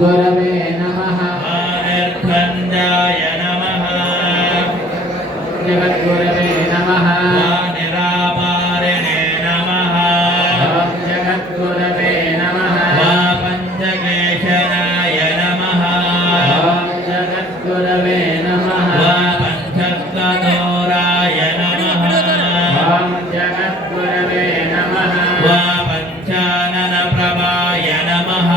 जगद्गुरवे नमः निर्खण्डाय नमः जगद्गुरवे नमः निरामारिणे नमः जगद्गुरवे नमः पंचकेशनाय नमः जगद्गुरवे नमः पंचकदोराय नमः जगद्गुरवे नमः पंचाननप्रभाय नमः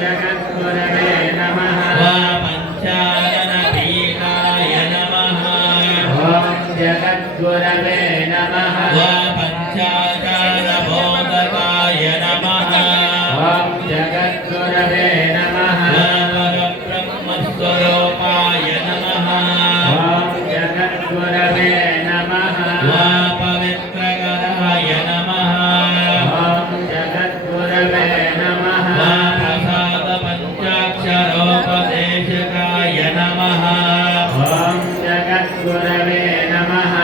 जगद्गुरवे नमः पंचाननपीठाय नमः जगद्गुरवे नमः पंचाचारबोधकाय नमः जगद्गुरवे नमः परब्रह्मस्वरूपाय नमः जगद्गुरवे नमः पवित्रकराय नमः जगद्गुरवे नमः प्रसादपञ्चाक्षरोपदेशकाय नमः जगद्गुरवे नमः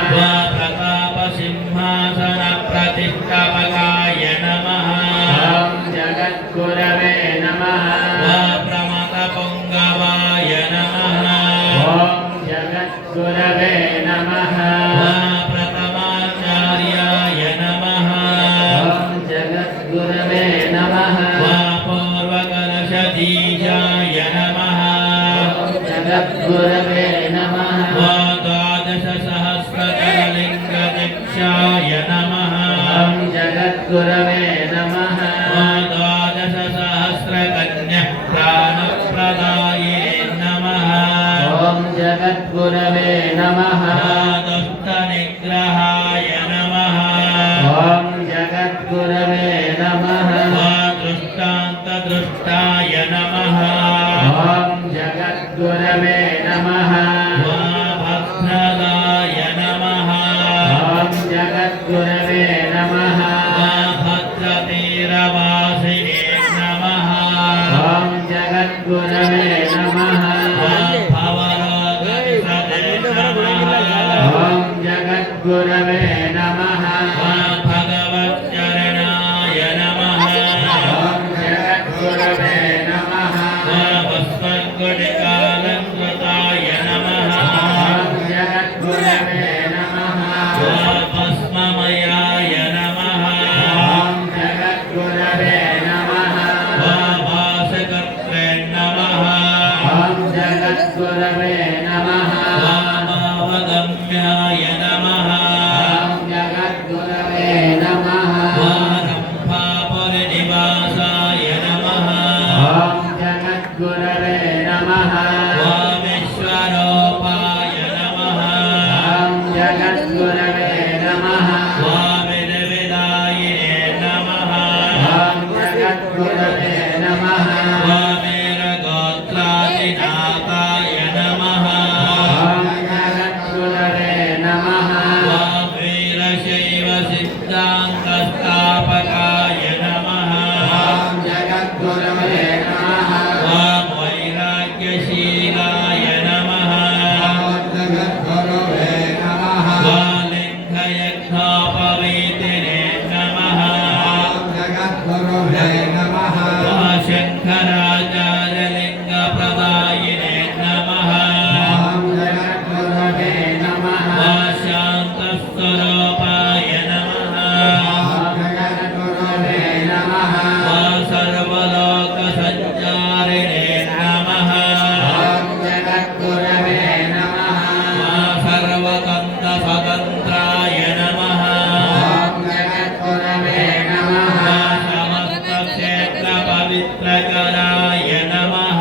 प्रतापसिंहासनप्रतिष्ठापकाय नमः जगद्गुरवे नमः प्रमथपुङ्गवाय नमः जगद्गुरवे नमः प्रथमाचार्याय नमः जगद्गुरवे नमः पूर्वकलशदीशाय नमः जगद्गुरवे नमः द्वादशसहस्रजललिङ्गदीक्षाय नमः जगद्गुरवे नमः द्वादशसहस्रकन्यप्राणप्रदाये नमः जगद्गुरवे नमः दुष्टनिग्रहाय नमः जगद्गुरवे नमः दृष्टान्तदृष्टाय नमः जगद्गुरवे नमः भद्रदाय नमः जगद्गुरवे नमः भद्रतीरवासिने नमः जगद्गुरवे नमः भवरोगनिसदे नमः जगद्गुरवे नमः भगवच्चरणाय नमः जगद्गुरवे नमः पुष्पगुणिकालङ्कृताय नमः जगद्गुरवे नमः भस्ममयाय नमः जगद्गुरवे नमः वासकर्त्रे नमः जगद्गुरवे नमः वामावगम्याय नमः जगद्गुरवे नमः वारम्भापुरनिवासाय नमः जगद्गुरवे नमः वामेश्वरोपाय नमः जगद्गुरवे नमः वामिरविदायिने नमः जगद्गुरवे नमः वामेरगोत्रादिनाथाय नमः जगद्गुरवे नमः वामवीरशैव सिद्धान्तस्थापकाय नमः जगद्गुरवे नमः वामवैराग्यशीलाय नमः जगद्गुरवे नमः वालिङ्गयज्ञोपवीतिने नमः जगद्गुरवे नमः वाशङ्कराचार्यलिङ्गप्रदायिने नमः जगद्गुरवे नमः वाशान्तस्वरूपाय नमः जगद्गुरवे नमः सर्वलोकसञ्चारिणे नमः जगद्गुरवे नमः सर्वतन्त्रस्वतन्त्राय नमः जगद्गुरवे नमः समस्तक्षेत्रपवित्रकराय नमः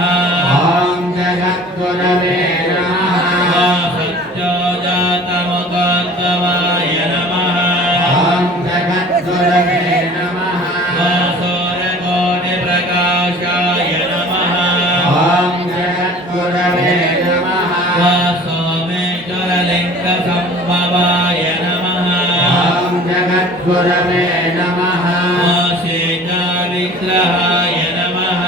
जगद्गुरवे नमः सच्चोजातमुखोद्भवाय नमः जगद्गुरवे नमः सूर्यकोटिप्रकाशाय नमः जगद्गुरवे नमः सोमेश्वरलिङ्गसम्भवाय नमः जगद्गुरवे नमः शेषाविग्रहाय नमः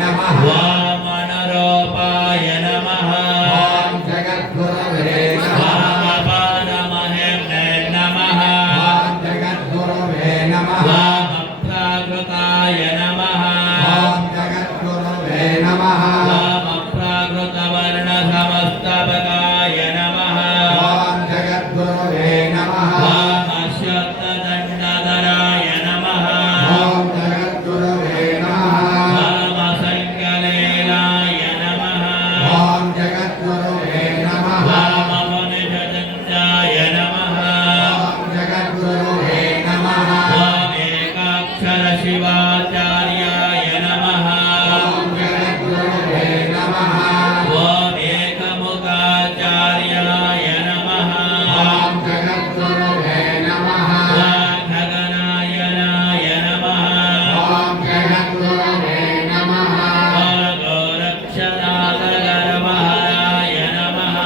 नमः वामनरूपाय नमः ॐ जगद्गुरवे नमः वामपादमहेम्ने नमः ॐ जगद्गुरवे नमः वामप्राकृताय नमः ॐ जगद्गुरवे नमः वामप्राकृतवर्णसमस्तपकाय नमः ॐ जगद्गुरवे नमः वामश्वत्थदण्डधराय नमः ॐ जगद्गुरवे नमः वामसङ्कलेलाय नमः ॐ जगद्गुरवे नमः वाममुनिजदण्डाय नमः ॐ जगद्गुरवे नमः वामेकाक्षरशिवाचार्याय नमः ॐ जगद्गुरवे नमः वामेकमुखाचार्याय नमः ॐ जगद्गुरवे नमः वाखगनायनाय नमः ॐ जगद्गुरवे नमः वागोरक्षनाथगर्भहराय नमः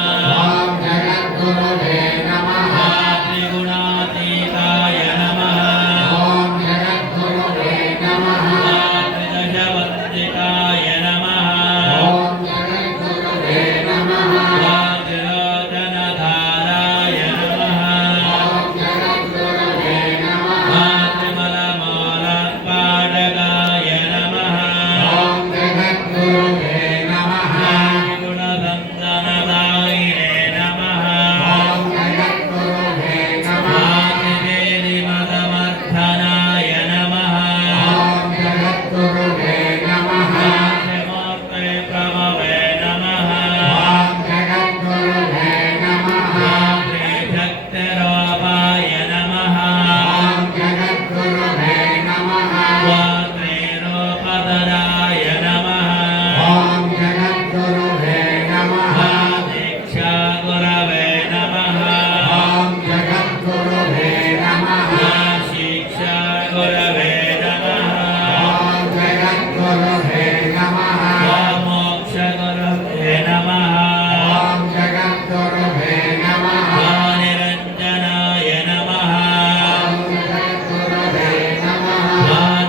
ॐ जगद्गुरवे नमः त्रिगुणातीताय नमः ॐ जगद्गुरवे नमः त्रिदशवन्दिताय नमः ॐ जगद्गुरवे नमः वातिरोचनधाराय नमः ॐ जगद्गुरवे नमः त्रिमलमालात्पादकाय नमः ॐ जगद्गुरवे नमः त्रिगुणसन्दनदायिने नमः ॐ जगद्गुरवे नमः त्रिवेदिमदमर्थनाय नमः ॐ जगद्गुरवे नमः त्रिमूर्ते प्रभवे नमः ॐ जगद्गुरवे नमः त्रिशक्तिरूपाय नमः ॐ जगद्गुरवे नमः त्रिरूपधराय नमः ॐ जगद्गुरवे नमः दीक्षागुरवे नमः ॐ जगद्गुरवे नमः शिक्षागुरवे नमः ॐ जगद्गुरवे नमः मोक्षगुरवे नमः ॐ जगद्गुरवे नमः निरञ्जनाय नमः ॐ जगद्गुरवे नमः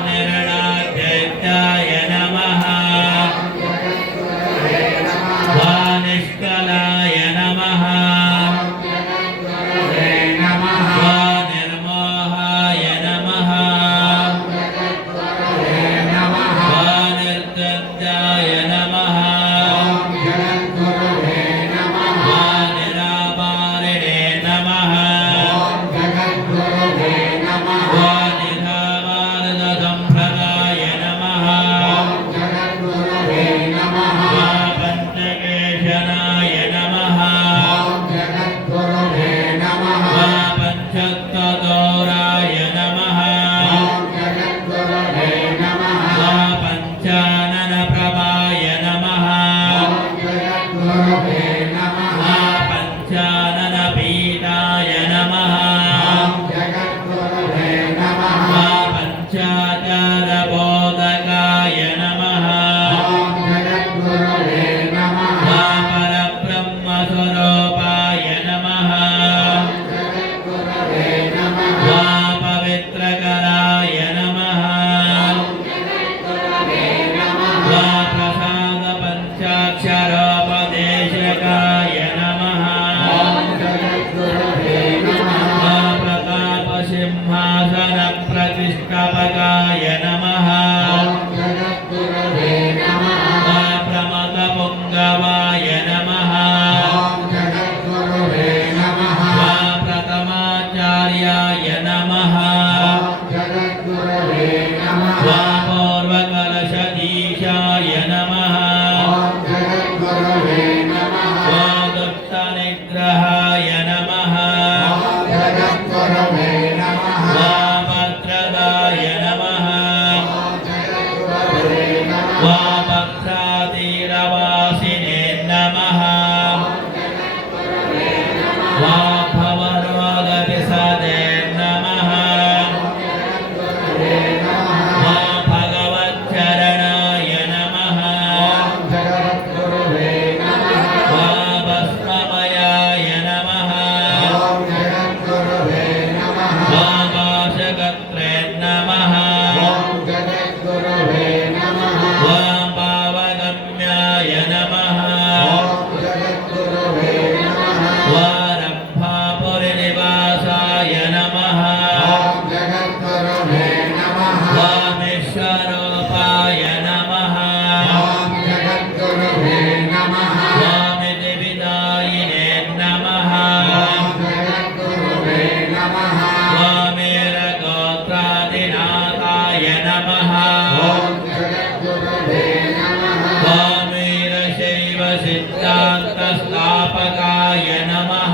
निर्णाद्यैत्याय नमः जगद्गुरवे नमः निष्कलाय नमः जगद्गुरवे नमः निर्मोहाय नमः जगद्गुरवे नमः निर्द्वन्द्वाय नमः जगद्गुरवे नमः निरापारिणे नमः जगद्गुरवे नमः निधावारदसम्प्रदाय नमः जगद्गुरवे नमः पञ्चकेशनाय नमः जगद्गुरवे नमः पञ्चत्वगौराय नमः जगद्गुरवे नमः पञ्चाननप्रभाय नमः जगद्गुरवे नमः पञ्चाननपीठाय नमः जगद्गुरवे नमः पञ्चाचारबोधकाय नमः जगद्गुरवे नमः परब्रह्मस्वरूपाय नमः जगद्गुरवे नमः पवित्रकराय नमः जगद्गुरवे नमः प्रसादपञ्चाक्षरोपदेशकाय नमः जगद्गुरवे नमः प्रतापसिंहासनप्रतिष्ठापकाय नमः जगद्गुरवे नमः प्रमदपुङ्गवाय नमः जगद्गुरवे नमः प्रथमाचार्याय नमः जगद्गुरवे नमः पूर्वकलशधीशाय नमः जगद्गुरवे नमः दुष्टनिग्रहाय नमः जगद्गुरवे नमः भद्रदाय नमः जगद्गुरवे नमः भक्तातीरवासिने नमः भवरोगविशदे नमः भगवच्चरणाय नमः सिद्धान्तस्थापकाय नमः